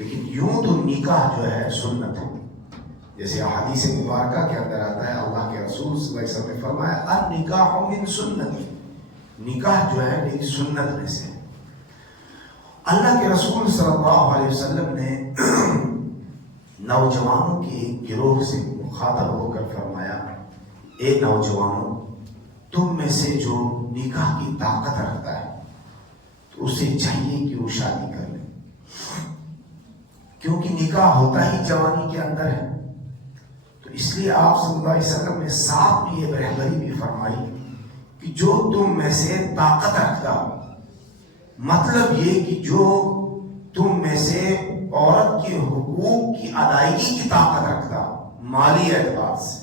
لیکن یوں تو نکاح جو ہے سنت ہے. جیسے حدیث مبارکہ کے اندر آتا ہے اللہ کے رسول صلی اللہ علیہ وسلم نے فرمایا النکاح من سنتی، نکاح جو ہے میری سنت میں سے. اللہ کے رسول صلی اللہ علیہ وسلم نے نوجوانوں کے ایک گروہ سے مخاطب ہو کر فرمایا اے نوجوانوں، تم میں سے جو نکاح کی طاقت رکھتا ہے تو اسے چاہیے کہ وہ شادی کر لے، کیونکہ نکاح ہوتا ہی جوانی کے اندر ہے. تو اس لیے آپ صلی اللہ علیہ وسلم نے ساتھ بھی یہ رہبری بھی فرمائی کہ جو تم میں سے طاقت رکھتا ہو، مطلب یہ کہ جو تم میں سے عورت کے حقوق کی ادائیگی کی طاقت رکھتا ہو مالی اعتبار سے،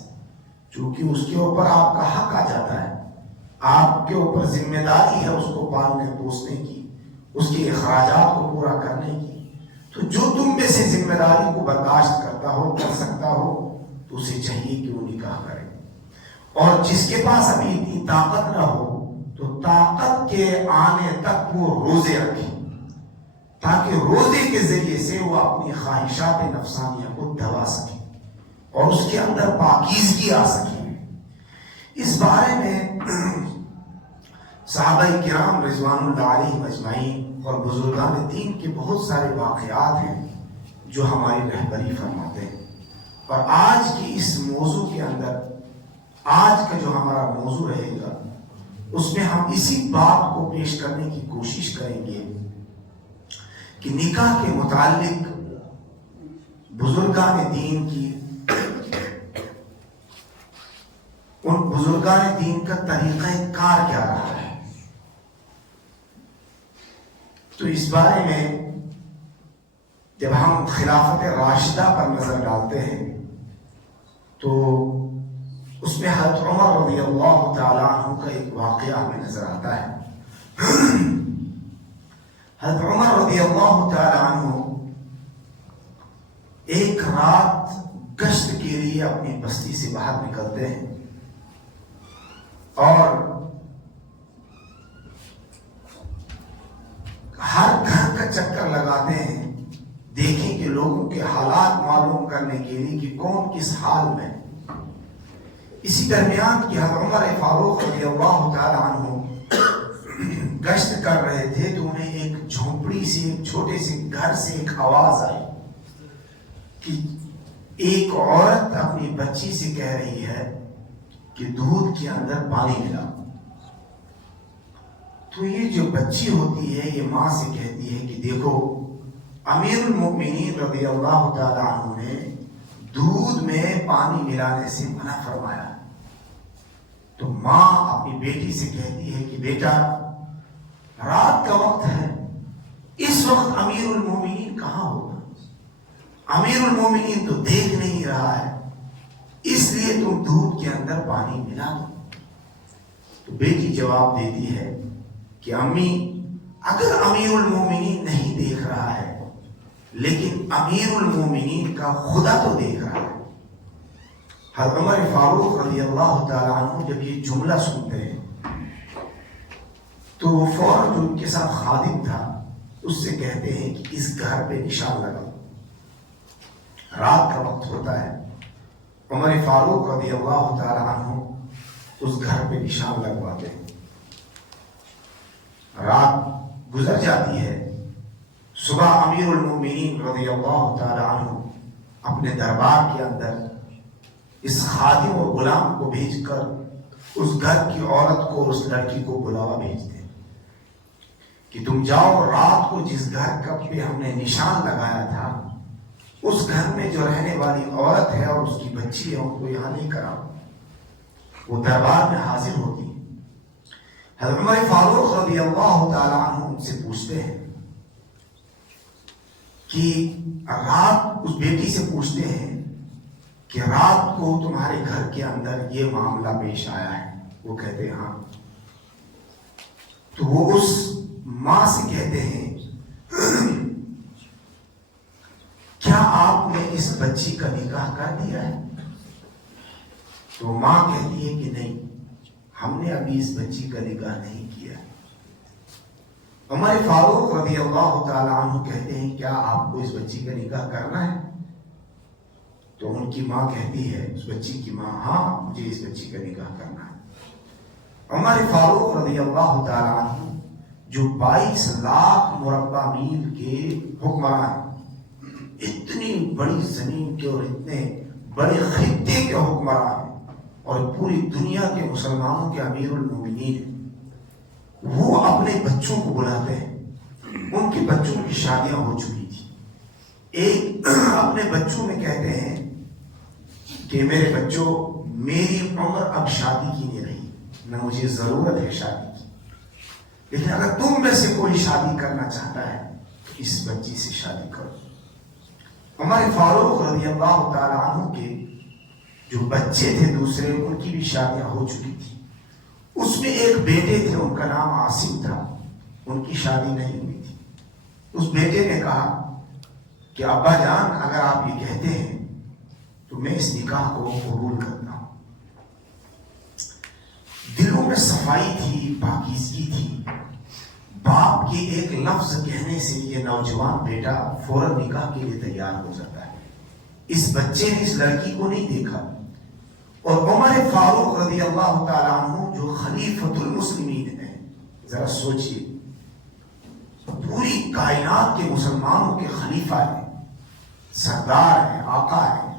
چونکہ اس کے اوپر آپ کا حق آ جاتا ہے، آپ کے اوپر ذمہ داری ہے اس کو پالنے پوسنے کی، اس کے اخراجات کو پورا کرنے کی. تو جو تم میں سے ذمہ داری کو برداشت کرتا ہو، کر سکتا ہو، تو اسے چاہیے کہ وہ نکاح کرے. اور جس کے پاس ابھی اتنی طاقت نہ ہو تو طاقت کے آنے تک وہ روزے رکھے، تاکہ روزے کے ذریعے سے وہ اپنی خواہشات نفسانیہ کو دبا سکے اور اس کے اندر پاکیزگی آ سکے. اس بارے میں صحابہ کرام رضوان اللہ علیہم اجمعین اور بزرگان دین کے بہت سارے واقعات ہیں جو ہماری رہبری فرماتے ہیں. اور آج کی اس موضوع کے اندر، آج کا جو ہمارا موضوع رہے گا، اس میں ہم اسی بات کو پیش کرنے کی کوشش کریں گے کہ نکاح کے متعلق بزرگان دین کی، ان بزرگان دین کا طریقہ کار کیا رہا ہے. تو اس بارے میں جب ہم خلافت راشدہ پر نظر ڈالتے ہیں تو اس میں حضرت عمر رضی اللہ تعالیٰ عنہ کا ایک واقعہ ہمیں نظر آتا ہے. حضرت عمر رضی اللہ تعالیٰ عنہ ایک رات گشت کے لیے اپنی بستی سے باہر نکلتے ہیں اور ہر گھر کا چکر لگاتے ہیں، دیکھیں کہ لوگوں کے حالات معلوم کرنے کے لیے کہ کون کس حال میں. اسی درمیان کہ حضرت عمر فاروق رضی اللہ تعالیٰ عنہ گشت کر رہے تھے تو انہیں ایک جھونپڑی سے، ایک چھوٹے سے گھر سے ایک آواز آئی کہ ایک عورت اپنی بچی سے کہہ رہی ہے کہ دودھ کے اندر پانی ملا. تو یہ جو بچی ہوتی ہے یہ ماں سے کہتی ہے کہ دیکھو امیر المؤمنین رضی اللہ تعالیٰ عنہ نے دودھ میں پانی ملانے سے منع فرمایا. تو ماں اپنی بیٹی سے کہتی ہے کہ بیٹا رات کا وقت ہے، اس وقت امیر المؤمنین کہاں ہوگا، امیر المؤمنین تو دیکھ نہیں رہا ہے، اس لیے تم دودھ کے اندر پانی ملا دو. تو بیٹی جواب دیتی ہے کہ امی اگر امیر المومنین نہیں دیکھ رہا ہے لیکن امیر المومنین کا خدا تو دیکھ رہا ہے. حضرت عمر فاروق رضی اللہ تعالیٰ عنہ جب یہ جملہ سنتے ہیں تو وہ فوراً جو ان کے ساتھ خادم تھا اس سے کہتے ہیں کہ اس گھر پہ نشان لگاؤ. رات کا وقت ہوتا ہے، عمر فاروق رضی اللہ تعالیٰ عنہ اس گھر پہ نشان لگواتے ہیں. رات گزر جاتی ہے، صبح امیر المؤمنین رضی اللہ تعالی عنہ اپنے دربار کے اندر اس خادم اور غلام کو بھیج کر اس گھر کی عورت کو، اس لڑکی کو بلاوا بھیجتے ہیں کہ تم جاؤ رات کو جس گھر کا پہ ہم نے نشان لگایا تھا اس گھر میں جو رہنے والی عورت ہے اور اس کی بچی ہے ان کو یہاں لے کر آؤ. وہ دربار میں حاضر ہوتی ہے. حضرت عمر فاروق رضی اللہ تعالیٰ عنہ ان سے پوچھتے ہیں کہ رات، اس بیٹی سے پوچھتے ہیں کہ رات کو تمہارے گھر کے اندر یہ معاملہ پیش آیا ہے؟ وہ کہتے ہیں ہاں. تو وہ اس ماں سے کہتے ہیں کیا آپ نے اس بچی کا نکاح کر دیا ہے؟ تو ماں کہتی ہے کہ نہیں، ہم نے ابھی اس بچی کا نکاح نہیں کیا. عمر فاروق رضی اللہ تعالیٰ عنہ کہتے ہیں کیا آپ کو اس بچی کا نکاح کرنا ہے؟ تو ان کی ماں کہتی ہے، اس بچی کی ماں، ہاں مجھے اس بچی کا نکاح کرنا ہے۔ عمر فاروق رضی اللہ تعالیٰ عنہ جو 22 لاکھ مربع میل کے حکمران، اتنی بڑی زمین کے اور اتنے بڑے خطے کے حکمران اور پوری دنیا کے مسلمانوں کے امیر المومنین، وہ اپنے بچوں کو بلاتے ہیں۔ ان کے بچوں کی شادیاں ہو چکی تھی۔ ایک اپنے بچوں میں کہتے ہیں کہ میرے بچوں، میری عمر اب شادی کی نہیں رہی، نہ مجھے ضرورت ہے شادی کی، لیکن اگر تم میں سے کوئی شادی کرنا چاہتا ہے تو اس بچی سے شادی کرو۔ عمر فاروق رضی اللہ تعالیٰ عنہ کے جو بچے تھے دوسرے، ان کی بھی شادیاں ہو چکی تھی۔ اس میں ایک بیٹے تھے، ان کا نام عاصم تھا، ان کی شادی نہیں ہوئی تھی۔ اس بیٹے نے کہا کہ ابا جان، اگر آپ یہ کہتے ہیں تو میں اس نکاح کو قبول کرتا ہوں۔ دلوں میں صفائی تھی، پاکیزگی تھی۔ باپ کے ایک لفظ کہنے سے یہ نوجوان بیٹا فوراً نکاح کے لیے تیار ہو جاتا ہے۔ اس بچے نے اس لڑکی کو نہیں دیکھا، اور عمر فاروق رضی اللہ تعالیٰ عنہ جو خلیفۃ المسلمین ہیں، ذرا سوچئے، پوری کائنات کے مسلمانوں کے خلیفہ ہیں، سردار ہیں، آقا ہیں،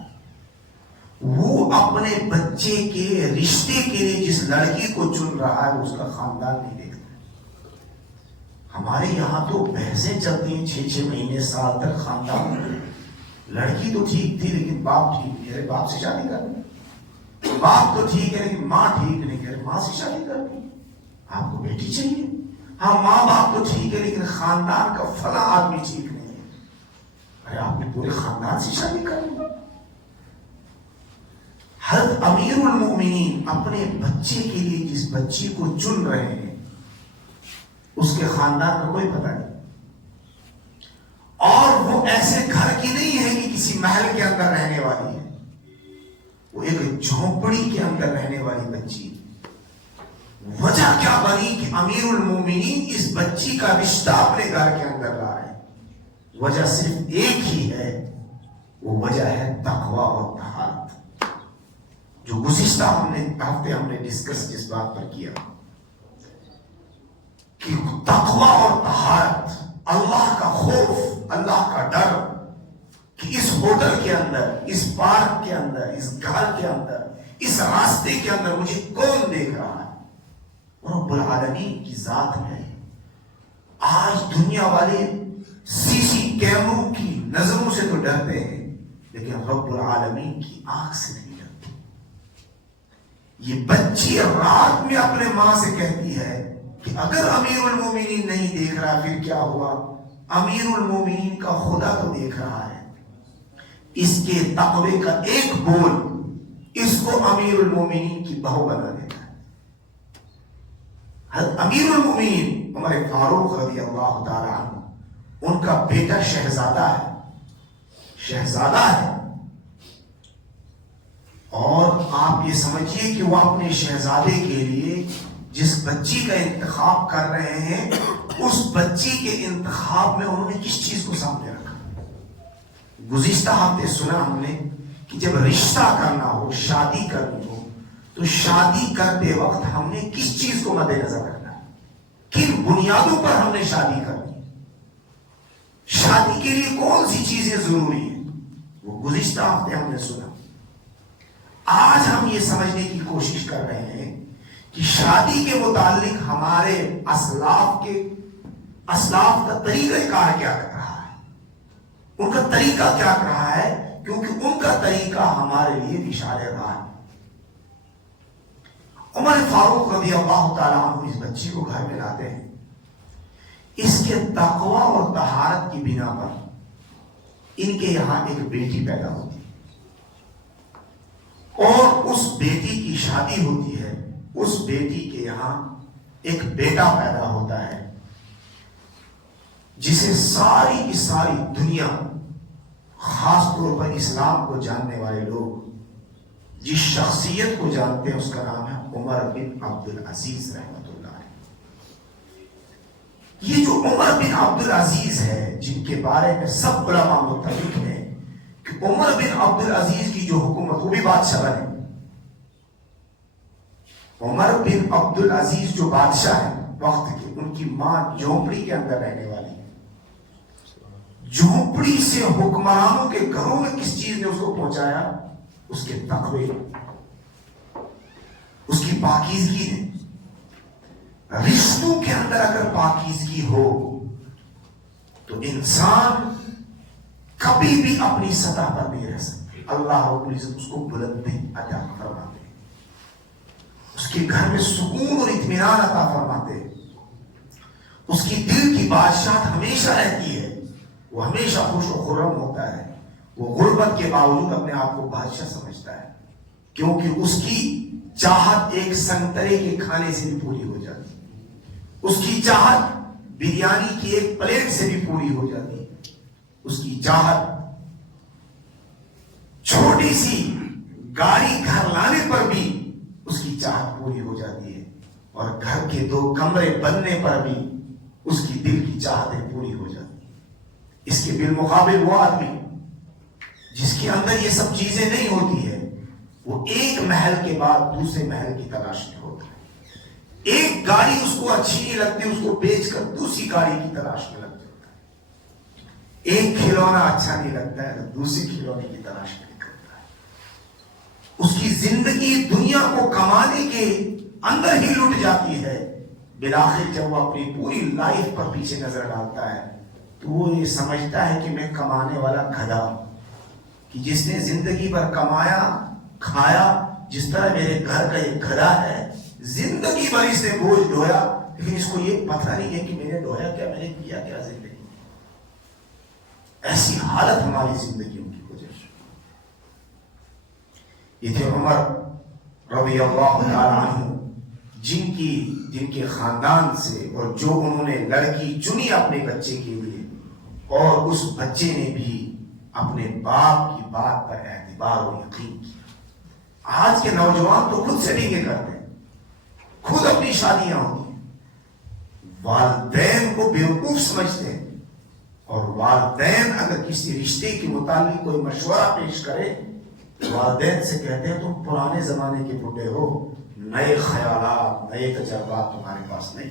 وہ اپنے بچے کے رشتے کے لیے جس لڑکی کو چن رہا ہے اس کا خاندان نہیں دیکھتا۔ ہمارے یہاں تو بحثیں چلتی ہیں 6 مہینے سال تک خاندان میں۔ لڑکی تو ٹھیک تھی لیکن باپ ٹھیک نہیں، ارے باپ سے شادی کرنی، باپ تو ٹھیک ہے لیکن ماں ٹھیک نہیں، ارے ماں سے شادی کرنی، آپ کو بیٹی چاہیے۔ ہاں ماں باپ تو ٹھیک ہے لیکن خاندان کا فلاں آدمی ٹھیک نہیں ہے، ارے آپ نے پورے خاندان سے شادی کرنی۔ حضرت امیر المومنین اپنے بچے کے لیے جس بچی کو چن رہے ہیں اس کے خاندان کا کوئی پتہ نہیں، اور وہ ایسے گھر کی نہیں ہے کہ کسی محل کے اندر رہنے والی ہے، وہ ایک جھونپڑی کے اندر رہنے والی بچی۔ وجہ کیا بنی کہ امیر المومنین اس بچی کا رشتہ اپنے گھر کے اندر لا رہے ہیں؟ وجہ صرف ایک ہی ہے، وہ وجہ ہے تقوی اور طہارت، جو گزشتہ ہفتے ہم نے ڈسکس جس بات پر کیا کہ تقوی اور طہارت، اللہ کا خوف، اللہ کا ڈر کہ اس ہوٹل کے اندر، اس پارک کے اندر، اس گھر کے اندر، اس راستے کے اندر مجھے کون دیکھ رہا ہے؟ رب العالمین کی ذات ہے۔ آج دنیا والے سی سی کیمروں کی نظروں سے تو ڈرتے ہیں لیکن رب العالمین کی آنکھ سے نہیں ڈرتے۔ یہ بچی رات میں اپنے ماں سے کہتی ہے کہ اگر امیر المومنین نہیں دیکھ رہا پھر کیا ہوا؟ امیر المومنین کا خدا تو دیکھ رہا ہے۔ اس کے تقوی کا ایک بول اس کو امیر المومنین کی بہو بنا دیتا ہے۔ حضرت امیر المومنین عمر فاروق رضی اللہ تعالی عنہ، ان کا بیٹا شہزادہ ہے، شہزادہ ہے، اور آپ یہ سمجھیے کہ وہ اپنے شہزادے کے لیے جس بچی کا انتخاب کر رہے ہیں اس بچی کے انتخاب میں انہوں نے کس چیز کو سامنے رکھا؟ گزشتہ ہفتے سنا ہم نے کہ جب رشتہ کرنا ہو، شادی کرنی ہو، تو شادی کرتے وقت ہم نے کس چیز کو مد نظر رکھنا ہے؟ کن بنیادوں پر ہم نے شادی کرنی؟ شادی کے لیے کون سی چیزیں ضروری ہیں؟ وہ گزشتہ ہفتے ہم نے سنا۔ آج ہم یہ سمجھنے کی کوشش کر رہے ہیں کہ شادی کے متعلق ہمارے اسلاف کا طریقہ کار کیا کر رہا ہے، ان کا طریقہ کیا کر رہا ہے، کیونکہ ان کا طریقہ ہمارے لیے اشارہ راہ ہے۔ عمر فاروق رضی اللہ تعالیٰ عنہ اس بچی کو گھر میں لاتے ہیں، اس کے تقوی اور طہارت کی بنا پر ان کے یہاں ایک بیٹی پیدا ہوتی ہے، اور اس بیٹی کی شادی ہوتی ہے، اس بیٹی کے یہاں ایک بیٹا پیدا ہوتا ہے جسے ساری کی ساری دنیا، خاص طور پر اسلام کو جاننے والے لوگ جس شخصیت کو جانتے ہیں اس کا نام ہے عمر بن عبد العزیز رحمۃ اللہ علیہ۔ یہ جو عمر بن عبد العزیز ہے، جن کے بارے میں سب علماء متفق ہیں کہ عمر بن عبد العزیز کی جو حکومت، وہ بھی بادشاہ بنے. عمر بن عبد العزیز جو بادشاہ ہیں وقت کے، ان کی ماں جھونپڑی کے اندر رہنے والی. جھونپڑی سے حکمرانوں کے گھروں میں کس چیز نے اس کو پہنچایا؟ اس کے تقوی، اس کی پاکیزگی نے. رشتوں کے اندر اگر پاکیزگی ہو تو انسان کبھی بھی اپنی سطح پر نہیں رہ سکتے. اللہ رب العزت اس کو بلندی عطا فرماتے، اس کے گھر میں سکون اور اطمینان عطا فرماتے، اس کی دل کی بادشاہت ہمیشہ رہتی ہے، وہ ہمیشہ خوش و خرم ہوتا ہے. وہ غربت کے باوجود اپنے آپ کو بادشاہ سمجھتا ہے، کیونکہ اس کی چاہت ایک سنترے کے کھانے سے بھی پوری ہو جاتی، اس کی چاہت بریانی کی ایک پلیٹ سے بھی پوری ہو جاتی، اس کی چاہت چھوٹی سی گاڑی گھر لانے پر بھی اس کی چاہت پوری ہو جاتی ہے، اور گھر کے 2 کمرے بننے پر بھی اس کی دل کی چاہتیں پوری ہو جاتی. اس کے بالمقابل وہ آدمی جس کے اندر یہ سب چیزیں نہیں ہوتی ہے، وہ ایک محل کے بعد دوسرے محل کی تلاش میں ہوتا ہے. ایک گاڑی اس کو اچھی نہیں لگتی، اس کو بیچ کر دوسری گاڑی کی تلاش میں لگ جاتا ہے. ایک کھلونا اچھا نہیں لگتا ہے تو دوسری کھلونے کی تلاش میں کرتا ہے. اس کی زندگی دنیا کو کمانے کے اندر ہی لٹ جاتی ہے. بالآخر جب وہ اپنی پوری لائف پر پیچھے نظر ڈالتا ہے تو وہ یہ سمجھتا ہے کہ میں کمانے والا گدھا ہوں، کہ جس نے زندگی بھر کمایا کھایا، جس طرح میرے گھر کا ایک گدھا ہے، زندگی بھر اس نے بوجھ ڈھویا، لیکن اس کو یہ پتہ نہیں ہے کہ میں نے ڈھویا کیا، میں نے کیا کیا زندگی. ایسی حالت ہماری زندگیوں کی وجہ سے. یہ تھے عمر رضی اللہ تعالیٰ عنہ، جن کے خاندان سے، اور جو انہوں نے لڑکی چنی اپنے بچے کے لیے، اور اس بچے نے بھی اپنے باپ کی بات پر اعتبار و یقین کیا. آج کے نوجوان تو خود سیٹنگیں کرتے ہیں، خود اپنی شادیاں ہوتی ہیں، والدین کو بیوقوف سمجھتے ہیں، اور والدین اگر کسی رشتے کے متعلق کوئی مشورہ پیش کرے، والدین سے کہتے ہیں تم پرانے زمانے کے بڈھے ہو، نئے خیالات نئے تجربات تمہارے پاس نہیں.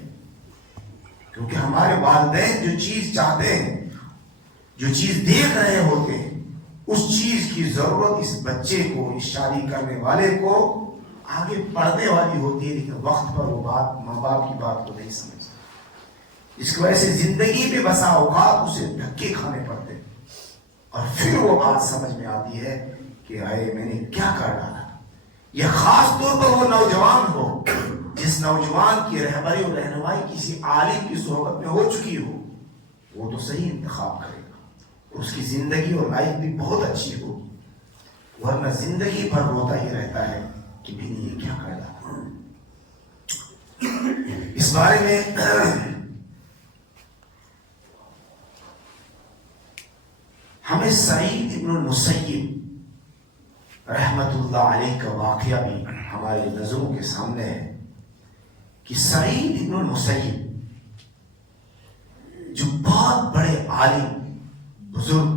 کیونکہ ہمارے والدین جو چیز چاہتے ہیں، جو چیز دیکھ رہے ہوتے ہیں، اس چیز کی ضرورت اس بچے کو، اس شادی کرنے والے کو آگے پڑھنے والی ہوتی ہے، لیکن وقت پر وہ بات، ماں باپ کی بات کو نہیں سمجھتا. اس کی وجہ سے زندگی میں بسا اوقات اسے دھکے کھانے پڑتے، اور پھر وہ بات سمجھ میں آتی ہے کہ آئے میں نے کیا کر ڈالا. یہ خاص طور پر وہ نوجوان ہو جس نوجوان کی رہبری اور رہنمائی کسی عالم کی صحبت میں ہو چکی ہو، وہ تو صحیح انتخاب کرے گا، اس کی زندگی اور لائف بھی بہت اچھی ہوگی. ورنہ زندگی بھر روتا ہی رہتا ہے کہ بھی نہیں یہ کیا کر ڈالا. اس بارے میں ہمیں سعید ابن المسیب رحمت اللہ علیہ کا واقعہ بھی ہمارے نظروں کے سامنے ہے کہ سعید ابن المسیب جو بہت بڑے عالم، بزرگ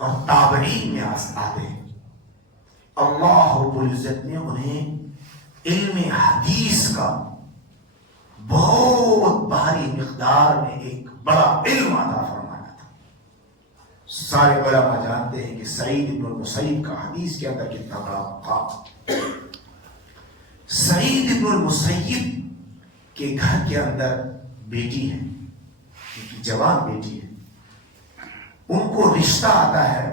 اور تابعین میں آتے ہیں، اللہ رب العزت نے انہیں علم حدیث کا بہت بھاری مقدار میں ایک بڑا علم عطا فرمایا. سارے علماء جانتے ہیں کہ سعید ابن المسیب کا حدیث کے اندر کتنا بڑا مقام. سعید ابن المسیب کے گھر کے اندر بیٹی ہے، ان کی جوان بیٹی ہے. ان کو رشتہ آتا ہے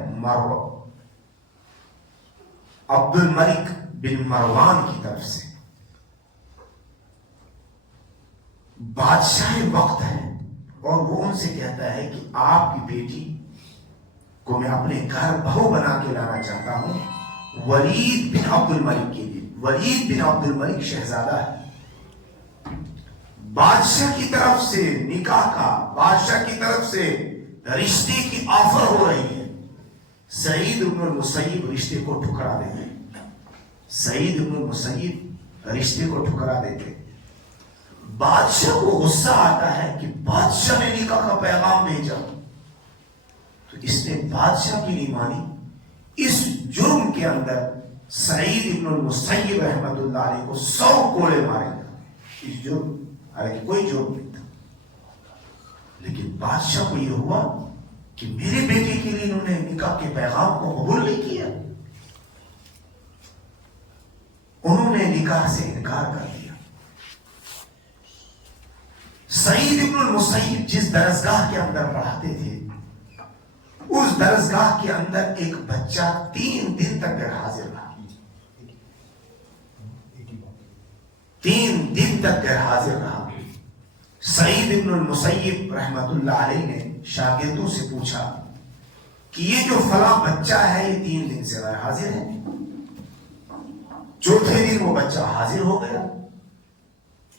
عبد الملک بن مروان کی طرف سے. بادشاہ وقت ہے، اور وہ ان سے کہتا ہے کہ آپ کی بیٹی کو میں اپنے گھر بہو بنا کے لانا چاہتا ہوں ولید بن عبد الملک کے لیے. ولید بن عبد الملک شہزادہ ہے. بادشاہ کی طرف سے نکاح کا، بادشاہ کی طرف سے رشتے کی آفر ہو رہی ہے. سعید ابن المسیب رشتے کو ٹھکرا دیتے. سعید ابن المسیب رشتے کو ٹھکرا دیتے. بادشاہ کو غصہ آتا ہے کہ بادشاہ نے نکاح کا پیغام بھیجا، تو اس نے بادشاہ کی نہیں مانی۔ اس جرم کے اندر سعید ابن المسیب رحمت اللہ علیہ کو 100 کوڑے مارے گئے۔ اس جرم، حالانکہ کوئی جرم نہیں تھا، لیکن بادشاہ کو یہ ہوا کہ میرے بیٹے کے لیے انہوں نے نکاح کے پیغام کو قبول نہیں کیا، انہوں نے نکاح سے انکار کر دیا۔ سعید ابن المسیب جس درسگاہ کے اندر پڑھاتے تھے، اس درسگاہ کے اندر ایک بچہ 3 دن تک غیر حاضر رہا۔ 3 دن تک غیر حاضر رہا۔ سعید ابن المسیب رحمت اللہ علیہ نے شاگردوں سے پوچھا کہ یہ جو فلاں بچہ ہے یہ 3 دن سے غیر حاضر ہے۔ چوتھے دن وہ بچہ حاضر ہو گیا۔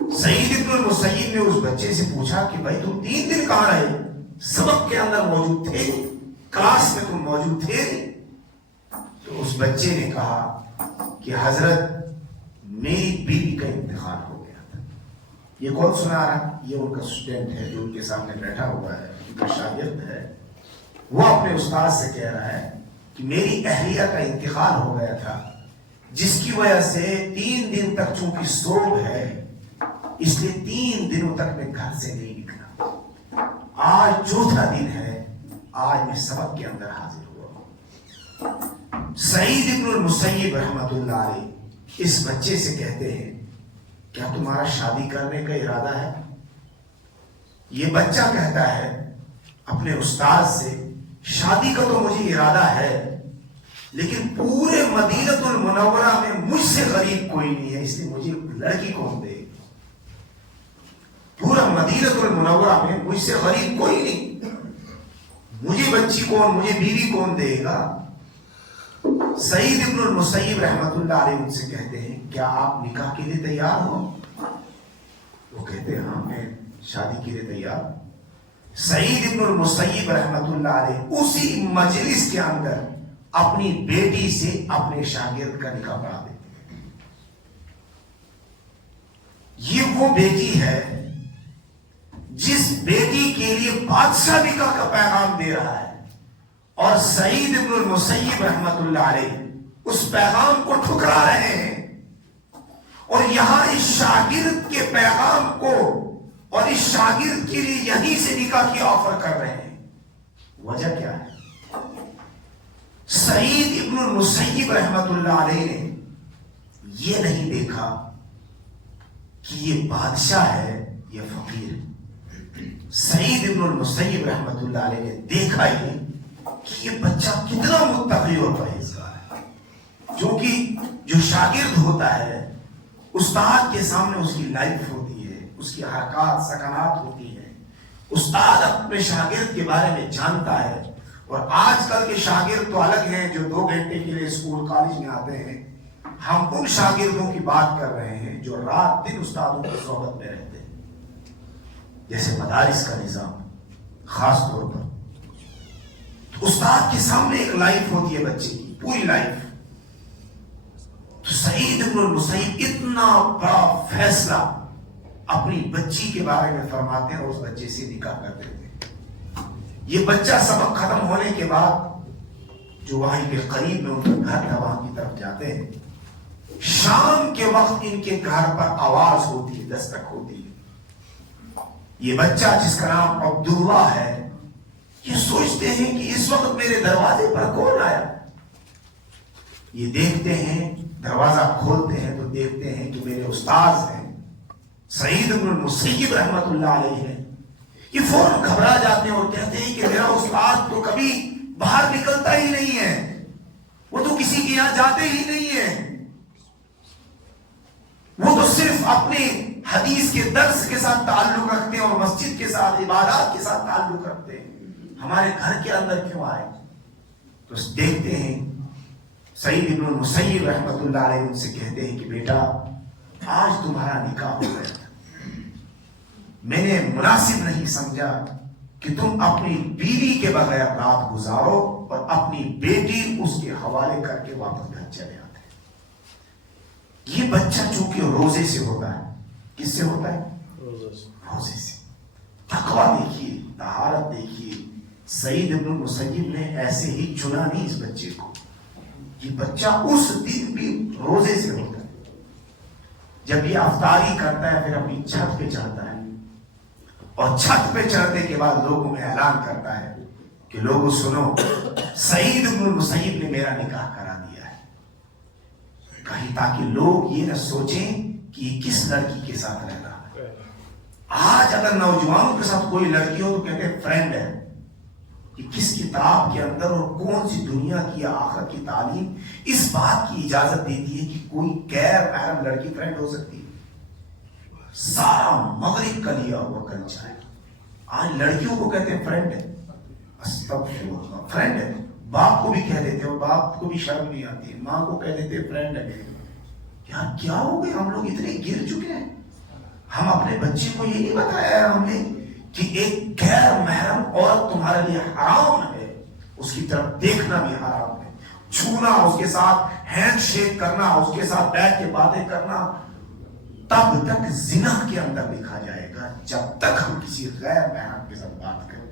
سعید ابن المسیب نے اس بچے سے پوچھا کہ بھائی تم 3 دن کہاں رہے؟ سبق کے اندر موجود تھے، کلاس میں تم موجود تھے؟ تو اس بچے نے کہا کہ حضرت میری بیوی کا انتقال ہو گیا تھا۔ یہ کون سنا رہا؟ یہ ان کا اسٹوڈنٹ ہے جو ان کے سامنے بیٹھا ہوا ہے، ان کا شاگرد ہے۔ وہ اپنے استاد سے کہہ رہا ہے کہ میری اہلیہ کا انتقال ہو گیا تھا، جس کی وجہ سے 3 دن تک چونکہ سوگ ہے، اس لیے 3 دنوں تک میں گھر سے نہیں نکلا۔ آج چوتھا دن ہے، آج میں سبق کے اندر حاضر ہوا۔ سعید ابن المسیب رحمت اللہ علیہ اس بچے سے کہتے ہیں کیا تمہارا شادی کرنے کا ارادہ ہے؟ یہ بچہ کہتا ہے اپنے استاد سے شادی کا تو مجھے ارادہ ہے، لیکن پورے مدینہ المنورہ میں مجھ سے غریب کوئی نہیں ہے، اس لیے مجھے لڑکی کون دے؟ پورا مدینہ المنورہ میں مجھ سے غریب کوئی نہیں، مجھے بچی کون، مجھے بیوی کون دے گا؟ سعید ابن المسیب رحمت اللہ علیہ ان سے کہتے ہیں کیا آپ نکاح کے لیے تیار ہو؟ وہ کہتے ہیں ہاں میں شادی کے لیے تیار۔ سعید ابن المسیب رحمت اللہ علیہ اسی مجلس کے اندر اپنی بیٹی سے اپنے شاگرد کا نکاح پڑھا دیتے ہیں۔ یہ وہ بیٹی ہے جس بیٹی کے لیے بادشاہ نکاح کا پیغام دے رہا ہے، اور سعید ابن المسیب رحمت اللہ علیہ اس پیغام کو ٹھکرا رہے ہیں، اور یہاں اس شاگرد کے پیغام کو اور اس شاگرد کے لیے یہیں سے نکاح کی آفر کر رہے ہیں۔ وجہ کیا ہے؟ سعید ابن المسیب رحمت اللہ علیہ نے یہ نہیں دیکھا کہ یہ بادشاہ ہے یا فقیر ہے۔ سعید ابن المسیب رحمت اللہ علیہ نے دیکھا یہ کہ یہ بچہ کتنا متقی اور پرہیزگار ہے، جو کہ جو شاگرد ہوتا ہے استاد کے سامنے اس کی لائف ہوتی ہے، اس کی حرکات سکنات ہوتی ہے، استاد اپنے شاگرد کے بارے میں جانتا ہے۔ اور آج کل کے شاگرد تو الگ ہیں جو 2 گھنٹے کے لیے اسکول کالج میں آتے ہیں، ہم ان شاگردوں کی بات کر رہے ہیں جو رات دن استادوں کی صحبت میں رہتے ہیں، جیسے مدارس کا نظام خاص طور پر۔ تو استاد کے سامنے ایک لائف ہوتی ہے بچے کی، پوری لائف۔ تو سعید ابن المسیب اتنا بڑا فیصلہ اپنی بچی کے بارے میں فرماتے ہیں اور اس بچے سے نکاح کر دیتے ہیں۔ یہ بچہ سبق ختم ہونے کے بعد جو وہیں کے قریب میں ان کا گھر تھا وہاں کی طرف جاتے ہیں۔ شام کے وقت ان کے گھر پر آواز ہوتی ہے، دستک ہوتی ہے۔ یہ بچہ جس کا نام عبداللہ ہے، یہ سوچتے ہیں کہ اس وقت میرے دروازے پر کون آیا؟ یہ دیکھتے ہیں، دروازہ کھولتے ہیں تو دیکھتے ہیں کہ میرے استاذ ہیں سعید ابن المسیب رحمت اللہ علیہ ہیں۔ یہ فوراً گھبرا جاتے ہیں اور کہتے ہیں کہ میرا استاد تو کبھی باہر نکلتا ہی نہیں ہے، وہ تو کسی کے یہاں جاتے ہی نہیں ہیں، وہ تو صرف اپنے حدیث کے درس کے ساتھ تعلق رکھتے ہیں اور مسجد کے ساتھ عبادات کے ساتھ تعلق رکھتے ہیں، ہمارے گھر کے اندر کیوں آئے؟ تو دیکھتے ہیں سعید ابن المسیب رحمت اللہ علیہ ان سے کہتے ہیں کہ بیٹا آج تمہارا نکاح ہو گیا تھا، میں نے مناسب نہیں سمجھا کہ تم اپنی بیوی کے بغیر رات گزارو اور اپنی بیٹی اس کے حوالے کر کے واپس گھر چلے آتے ہیں۔ یہ بچہ چونکہ روزے سے ہوتا ہے، کس سے ہوتا ہے؟ روزے سے. تقوی دیکھیے, طہارت دیکھیے. سعید ابن المسیب نے ایسے ہی چنا نہیں اس بچے کو. یہ بچہ اس دن بھی روزے سے ہوتا ہے. جب یہ افطاری کرتا ہے پھر اپنی چھت پہ چڑھتا ہے, اور چھت پہ چڑھنے کے بعد لوگوں میں اعلان کرتا ہے کہ لوگوں سنو, سعید ابن المسیب نے میرا نکاح کرا دیا ہے. کہیں تاکہ لوگ یہ نہ سوچیں کہ یہ کس لڑکی کے ساتھ رہتا ہے. آج اگر نوجوانوں کے ساتھ کوئی لڑکی ہو تو کہتے ہیں فرینڈ ہے. کہ کس کتاب کے اندر اور کون سی دنیا کی یا آخرت کی تعلیم اس بات کی اجازت دیتی ہے کہ کوئی غیر محرم لڑکی فرینڈ ہو سکتی ہے؟ سارا مغرب کا لیا ہوا کلچر ہے. آج لڑکیوں کو کہتے ہیں فرینڈ ہے. فرینڈ ہے. باپ کو بھی کہہ دیتے ہیں, اور باپ کو بھی شرم نہیں آتی ہے, ماں کو کہہ دیتے ہیں فرینڈ ہے. یار کیا ہو گئے, ہم لوگ اتنے گر چکے ہیں. ہم اپنے بچے کو یہ نہیں بتایا ہے ہم نے کہ ایک غیر محرم عورت تمہارے لیے حرام ہے, اس کی طرف دیکھنا بھی حرام ہے, چھونا, اس کے ساتھ ہینڈ شیک کرنا, اس کے ساتھ بیٹھ کے باتیں کرنا تب تک زنا کے اندر لکھا جائے گا جب تک ہم کسی غیر محرم کے ساتھ بات کریں.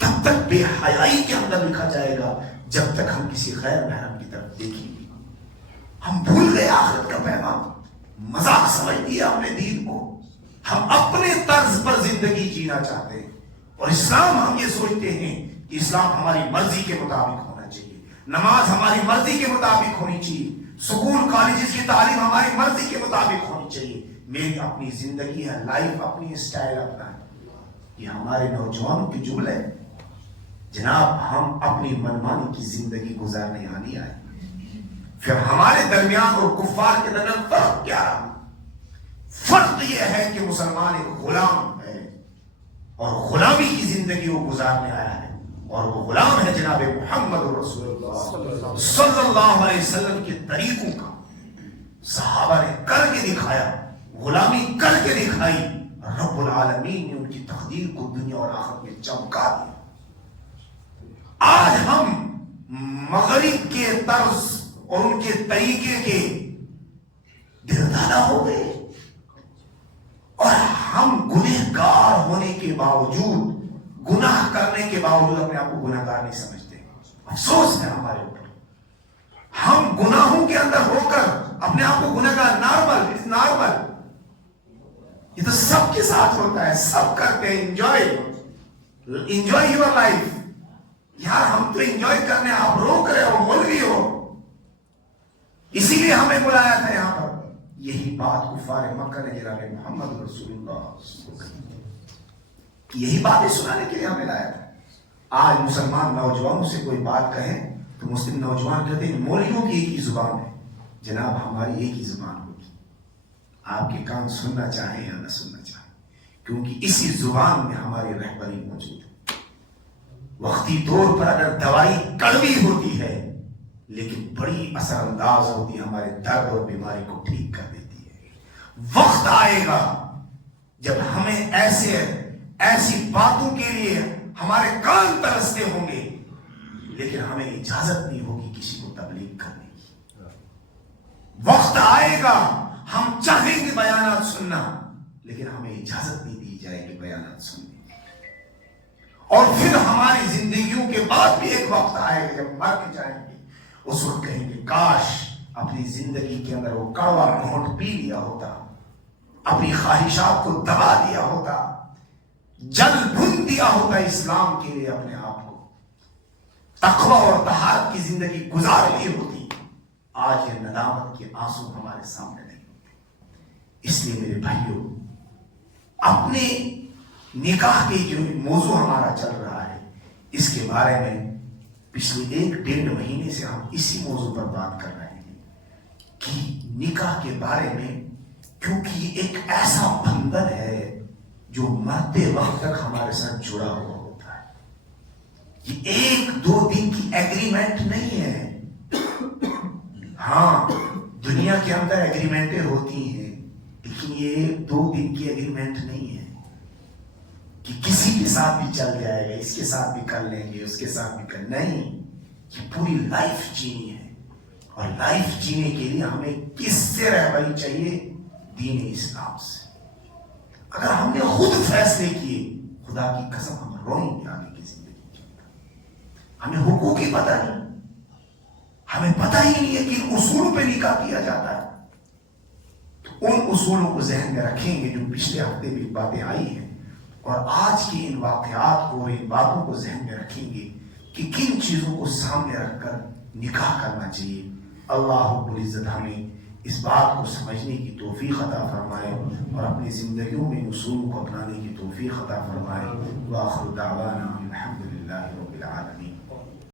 تب تک بے حیائی کے اندر لکھا جائے گا جب تک ہم کسی غیر محرم کی طرف دیکھیں گے. ہم بھول گئے آخرت کا پیغام, مذاق سمجھ لیا ہم نے دین کو. ہم اپنے طرز پر زندگی جینا چاہتے ہیں, اور اسلام ہم یہ سوچتے ہیں کہ اسلام ہماری مرضی کے مطابق ہونا چاہیے, نماز ہماری مرضی کے مطابق ہونی چاہیے, سکول کالجز کی تعلیم ہماری مرضی کے مطابق ہونی چاہیے. میری اپنی زندگی ہے, لائف اپنی, اسٹائل اپنا ہے. یہ ہمارے نوجوانوں کی جملے ہے. جناب ہم اپنی منمانی کی زندگی گزارنے آنی آئے. پھر ہمارے درمیان اور کفار کے درمیان فرق کیا رہا؟ فرق یہ ہے کہ مسلمان ایک غلام ہے اور غلامی کی زندگی وہ گزارنے آیا ہے, اور وہ غلام ہے جناب محمد رسول اللہ صلی اللہ علیہ وسلم کے طریقوں کا. صحابہ نے کر کے دکھایا, غلامی کر کے دکھائی, رب العالمین نے ان کی تقدیر کو دنیا اور آخرت میں چمکا دیا. آج ہم مغرب کے طرز اور ان کے طریقے کے دلدادہ ہو گئے, اور ہم گنہگار ہونے کے باوجود, گناہ کرنے کے باوجود اپنے آپ کو گنہگار نہیں سمجھتے. افسوس ہے ہمارے اوپر. ہم گناہوں کے اندر ہو کر اپنے آپ کو گنہگار, نارمل. یہ تو سب کے ساتھ ہوتا ہے, سب کرتے ہیں. Enjoy your life. یار ہم تو انجوائے کرنے, آپ روک رہے ہو, مولوی ہو, اسی لیے ہمیں بلایا تھا یہاں پر. یہی بات کفار مکہ نے جناب محمد رسول اللہ یہی باتیں سنانے کے لیے ہمیں لایا تھا. آج مسلمان نوجوانوں سے کوئی بات کہیں تو مسلم نوجوان کہتے ہیں مولویوں کی ایک ہی زبان ہے. جناب ہماری ایک ہی زبان ہوگی, آپ کے کان سننا چاہیں یا نہ سننا چاہیں, کیونکہ اسی زبان میں ہماری رہبری موجود ہے. وقتی طور پر اگر دوائی کڑوی ہوتی ہے لیکن بڑی اثر انداز ہوتی ہے, ہمارے درد اور بیماری کو ٹھیک کر دیتی ہے. وقت آئے گا جب ہمیں ایسی باتوں کے لیے ہمارے کان ترستے ہوں گے, لیکن ہمیں اجازت نہیں ہوگی کسی کو تبلیغ کرنے کی. وقت آئے گا ہم چاہیں گے بیانات سننا, لیکن ہمیں اجازت نہیں دی جائے گی بیانات سننے. اور پھر ہماری زندگیوں کے بعد بھی ایک وقت آئے گا جب مر کے جائیں گے, اس وقت کہیں گے کاش اپنی زندگی کے اندر وہ کڑوا گھونٹ پی لیا ہوتا, اپنی خواہشات کو دبا دیا ہوتا, جل بھن دیا ہوتا اسلام کے لیے اپنے آپ کو, تقوی اور طہارت کی زندگی گزار لی ہوتی. آج یہ ندامت کے آنسو ہمارے سامنے نہیں ہوتے. اس لیے میرے بھائیوں, اپنے نکاح کے جو موضوع ہمارا چل رہا ہے, اس کے بارے میں پچھلے 1-1.5 مہینے سے ہم اسی موضوع پر بات کر رہے ہیں کہ نکاح کے بارے میں, کیونکہ یہ ایک ایسا بندھن ہے جو مرتے وقت تک ہمارے ساتھ جڑا ہوا ہوتا ہے. یہ 1-2 دن کی ایگریمنٹ نہیں ہے. ہاں دنیا کے اندر ایگریمنٹیں ہوتی ہیں, لیکن یہ 2 دن کی ایگریمنٹ نہیں ہے کہ کسی کے ساتھ بھی چل جائے گا, اس کے ساتھ بھی کر لیں گے, اس کے ساتھ بھی کر, نہیں. یہ پوری لائف جینی ہے, اور لائف جینے کے لیے ہمیں کس سے رہبری چاہیے؟ دین اسلام سے. اگر ہم نے خود فیصلے کیے، خدا کی قسم ہم روئیں گے آگے کی زندگی کے اندر. ہمیں حقوق ہی پتہ نہیں، ہمیں پتہ ہی نہیں ہے کہ ان اصولوں پہ نکاح کیا جاتا ہے. تو ان اصولوں کو ذہن میں رکھیں گے جو پچھلے ہفتے بھی باتیں آئی ہیں، اور آج کی ان واقعات کو، ان باتوں کو ذہن میں رکھیں گے کہ کن چیزوں کو سامنے رکھ کر نکاح کرنا چاہیے. اللہ رب العزت ہمیں اس بات کو سمجھنے کی توفیق عطا فرمائے اور اپنی زندگیوں میں اصولوں کو اپنانے کی توفیق عطا فرمائے. وآخر دعوانا الحمد للہ رب العالمین.